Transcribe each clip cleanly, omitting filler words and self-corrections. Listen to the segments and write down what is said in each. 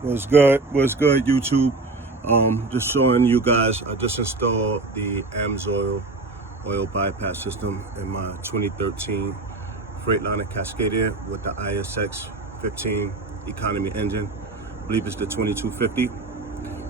What's good? What's good, YouTube? Just showing you guys. I just installed the Amsoil oil bypass system in my 2013 freightliner Cascadia with the ISX 15 economy engine. I believe it's the 2250.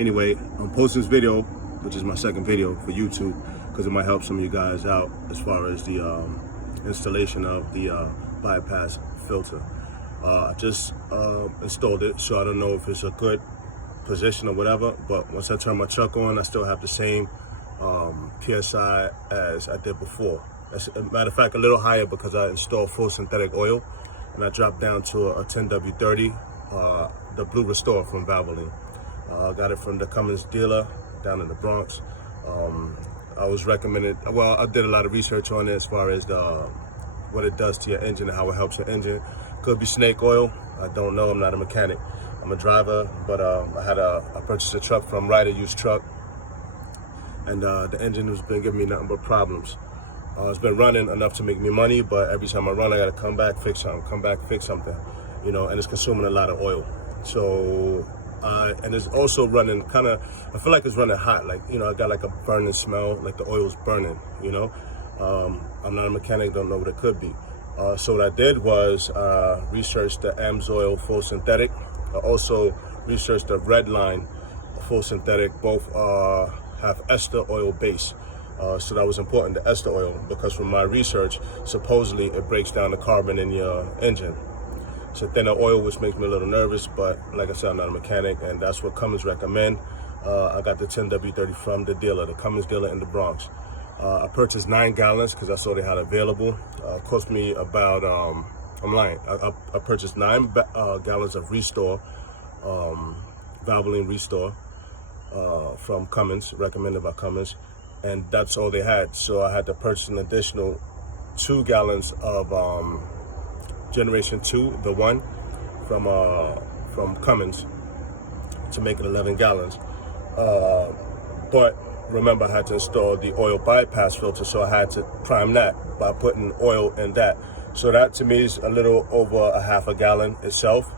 Anyway, I'm posting this video, which is my second video for YouTube, because it might help some of you guys out as far as the installation of the bypass filter. I just installed it, so I don't know if it's a good position or whatever, but once I turn my truck on, I still have the same PSI as I did before. As a matter of fact, a little higher because I installed full synthetic oil, and I dropped down to a 10W30, the Blue Restore from Valvoline. I got it from the Cummins dealer down in the Bronx. I was recommended, well, I did a lot of research on it as far as what it does to your engine and how it helps your engine. Could be snake oil, I don't know, I'm not a mechanic. I'm a driver, but I purchased a truck from Ryder used truck, and the engine has been giving me nothing but problems. It's been running enough to make me money, but every time I run, I gotta come back, fix something, come back, fix something, you know, and it's consuming a lot of oil. So, and it's also running kind of, I feel like it's running hot, like, you know, I got like a burning smell, like the oil's burning, you know. I'm not a mechanic, don't know what it could be. So what I did was research the Amsoil full synthetic. I also researched the Redline full synthetic. Both have ester oil base. So that was important, the ester oil, because from my research, supposedly it breaks down the carbon in your engine. So thinner oil, which makes me a little nervous, but like I said, I'm not a mechanic, and that's what Cummins recommend. I got the 10W30 from the dealer, the Cummins dealer in the Bronx. I purchased 9 gallons because I saw they had available. It cost me about, I'm lying, I purchased 9 gallons of Restore, Valvoline Restore from Cummins, recommended by Cummins, and that's all they had. So I had to purchase an additional 2 gallons of Generation 2, the one from Cummins, to make it 11 gallons. But remember, I had to install the oil bypass filter, so I had to prime that by putting oil in that. So that to me is a little over a half a gallon itself.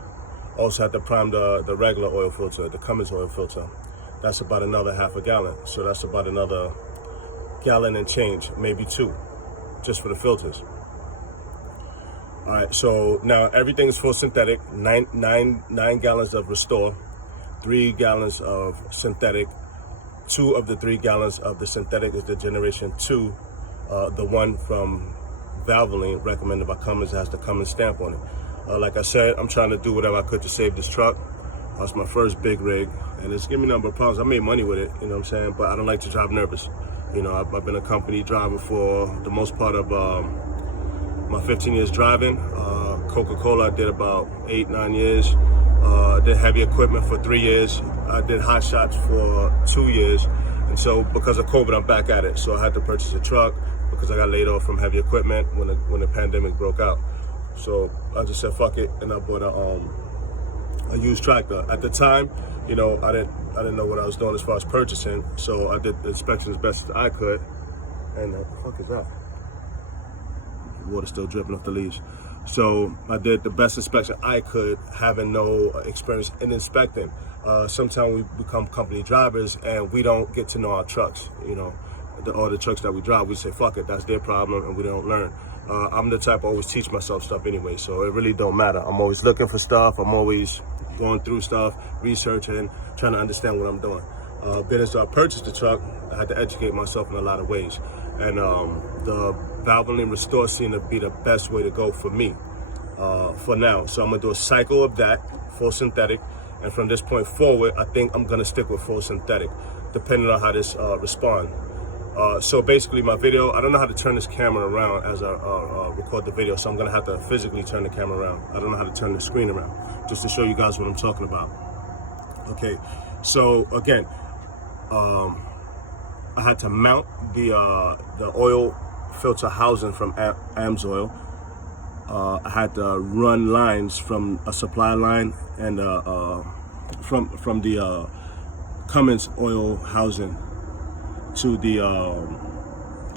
Also had to prime the regular oil filter, the Cummins oil filter. That's about another half a gallon. So that's about another gallon and change, maybe 2, just for the filters. All right, so now everything is full synthetic. Nine gallons of Restore, 3 gallons of synthetic. 2 of the 3 gallons of the synthetic is the Generation 2, the one from Valvoline, recommended by Cummins, has the Cummins stamp on it. Like I said, I'm trying to do whatever I could to save this truck. It's my first big rig, and it's giving me a number of problems. I made money with it, you know what I'm saying, but I don't like to drive nervous. You know, I've been a company driver for the most part of my 15 years driving. Coca-Cola, I did about 8-9 years. Did heavy equipment for 3 years. I did hot shots for 2 years. And so because of COVID, I'm back at it. So I had to purchase a truck because I got laid off from heavy equipment when the pandemic broke out. So I just said, fuck it. And I bought a used tractor. At the time, you know, I didn't know what I was doing as far as purchasing. So I did the inspection as best as I could. And what the fuck is that? Water still dripping off the leaves. So I did the best inspection I could, having no experience in inspecting. Sometimes we become company drivers and we don't get to know our trucks. You know, all the trucks that we drive, we say, fuck it, that's their problem, and we don't learn. I'm the type I always teach myself stuff anyway, so it really don't matter. I'm always looking for stuff. I'm always going through stuff, researching, trying to understand what I'm doing. Being as I purchased the truck, I had to educate myself in a lot of ways. And the Valvoline Restore seemed to be the best way to go for me for now. So I'm gonna do a cycle of that, full synthetic. And from this point forward, I think I'm gonna stick with full synthetic, depending on how this responds. So basically my video, I don't know how to turn this camera around as I record the video, so I'm gonna have to physically turn the camera around. I don't know how to turn the screen around, just to show you guys what I'm talking about. Okay, so again, I had to mount the oil filter housing from Amsoil. I had to run lines from a supply line and from the Cummins oil housing to the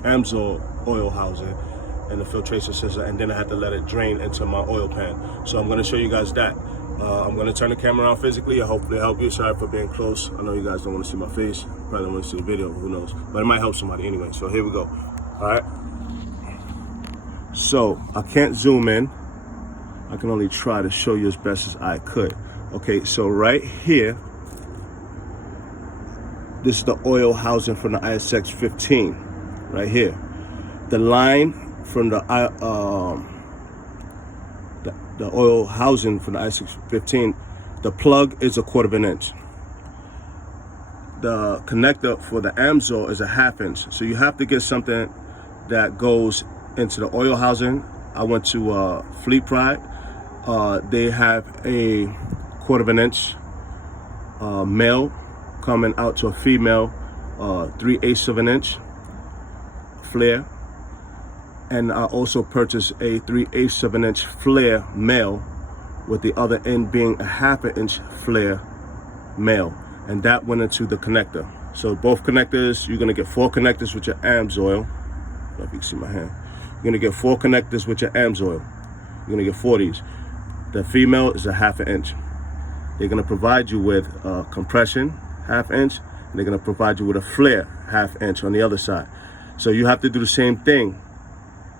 Amsoil oil housing and the filtration system, and then I had to let it drain into my oil pan. So I'm going to show you guys that. I'm gonna turn the camera around physically. I hopefully help you. Sorry for being close. I know you guys don't want to see my face. Probably don't want to see the video. Who knows? But it might help somebody anyway. So here we go. All right. So I can't zoom in. I can only try to show you as best as I could. Okay. So right here, this is the oil housing from the ISX 15. Right here. The line from the oil housing from the ISX 15, the plug is 1/4 inch. The connector for the Amsoil is 1/2 inch. So you have to get something that goes into the oil housing. I went to Fleet Pride. They have a 1/4 inch male coming out to a female 3/8 of an inch flare. And I also purchased a 3/8 of an inch flare male with the other end being a 1/2 inch flare male. And that went into the connector. So both connectors, you're gonna get 4 connectors with your Amsoil. I don't know if you can see my hand. You're gonna get 4 connectors with your Amsoil. You're gonna get 4 of these. The female is a 1/2 inch. They're gonna provide you with compression, 1/2 inch, and they're gonna provide you with a flare, 1/2 inch on the other side. So you have to do the same thing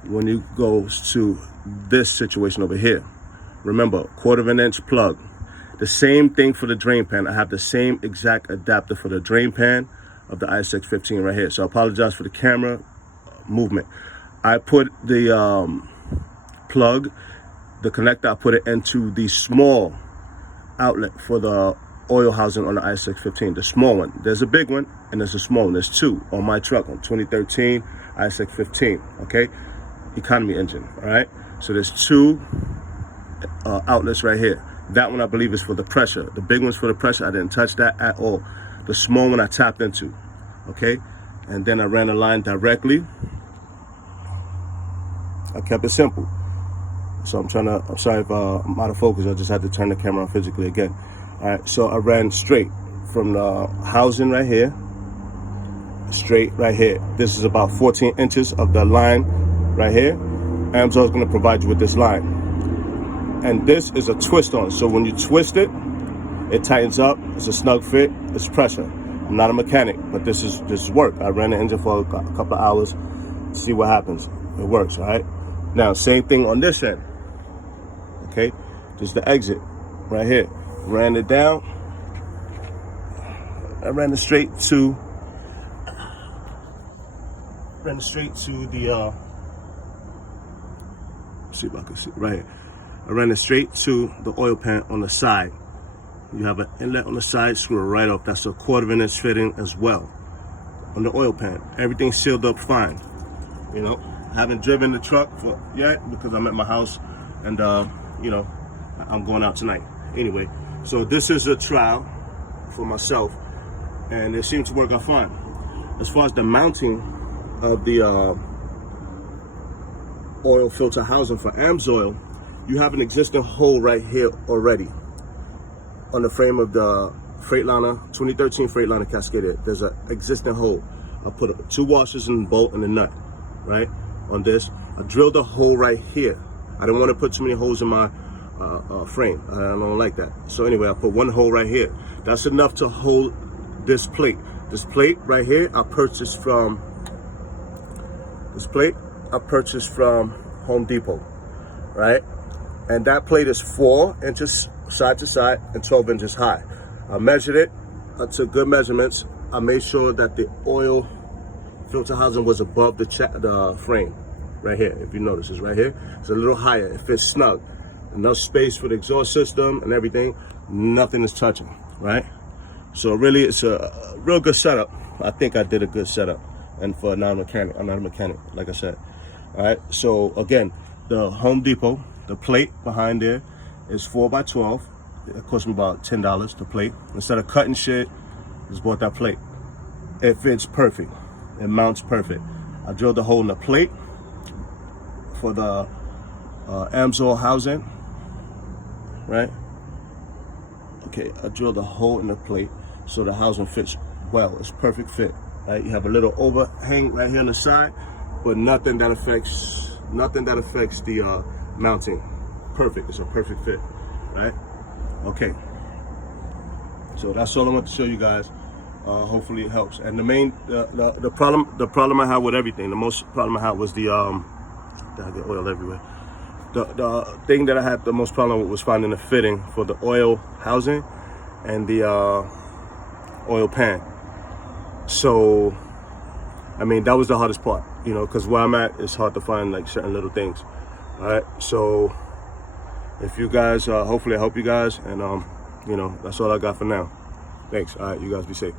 when you go to this situation over here. Remember, 1/4 inch plug. The same thing for the drain pan. I have the same exact adapter for the drain pan of the ISX 15 right here. So I apologize for the camera movement. I put the plug, the connector, I put it into the small outlet for the oil housing on the ISX 15, the small one. There's a big one and there's a small one. There's 2 on my truck on 2013 ISX 15, okay? Economy engine, all right? So there's 2 outlets right here. That one I believe is for the pressure. The big one's for the pressure. I didn't touch that at all. The small one I tapped into, okay? And then I ran a line directly. I kept it simple. So I'm sorry if I'm out of focus. I just had to turn the camera on physically again. All right, so I ran straight from the housing right here, straight right here. This is about 14 inches of the line right here. Amsoil is going to provide you with this line. And this is a twist on. So when you twist it, it tightens up. It's a snug fit. It's pressure. I'm not a mechanic, but this is work. I ran the engine for a couple of hours to see what happens. It works, all right? Now, same thing on this end. Okay, just the exit right here. Ran it down. I ran it straight to the see if I can see right here. I ran it straight to the oil pan on the side. You have an inlet on the side, screw it right off. That's a 1/4 inch fitting as well on the oil pan. Everything's sealed up fine. You know, I haven't driven the truck yet because I'm at my house and you know, I'm going out tonight. Anyway, so this is a trial for myself and it seemed to work out fine. As far as the mounting of the oil filter housing for Amsoil, you have an existing hole right here already on the frame of the freightliner, 2013 freightliner cascadia. There's an existing hole. I put 2 washers and a bolt and a nut, right, on this. I drilled a hole right here. I didn't want to put too many holes in my frame. I don't like that. So anyway, I put 1 hole right here. That's enough to hold this plate. This plate right here, I purchased from Home Depot, right? And that plate is 4 inches side to side and 12 inches high. I measured it. I took good measurements. I made sure that the oil filter housing was above the frame. Right here, if you notice, it's right here. It's a little higher. It fits snug. Enough space for the exhaust system and everything. Nothing is touching, right? So really, it's a real good setup. I think I did a good setup. And for a non-mechanic, I'm not a mechanic, like I said. All right, so again, the Home Depot, the plate behind there is 4x12. It cost me about $10 to plate. Instead of cutting shit, just bought that plate. It fits perfect. It mounts perfect. I drilled a hole in the plate for the Amsoil housing, right? Okay, I drilled a hole in the plate so the housing fits well. It's perfect fit, right? You have a little overhang right here on the side, but nothing that affects the mounting. Perfect. It's a perfect fit, right? Okay, so that's all I want to show you guys. Hopefully it helps. And the main the problem I had with everything, the most problem I had was the I get oil everywhere. The thing that I had the most problem with was finding the fitting for the oil housing and the oil pan. So I mean, that was the hardest part, you know, because where I'm at, it's hard to find like certain little things. All right, so if you guys, hopefully I help you guys, and you know, that's all I got for now. Thanks. All right, you guys be safe.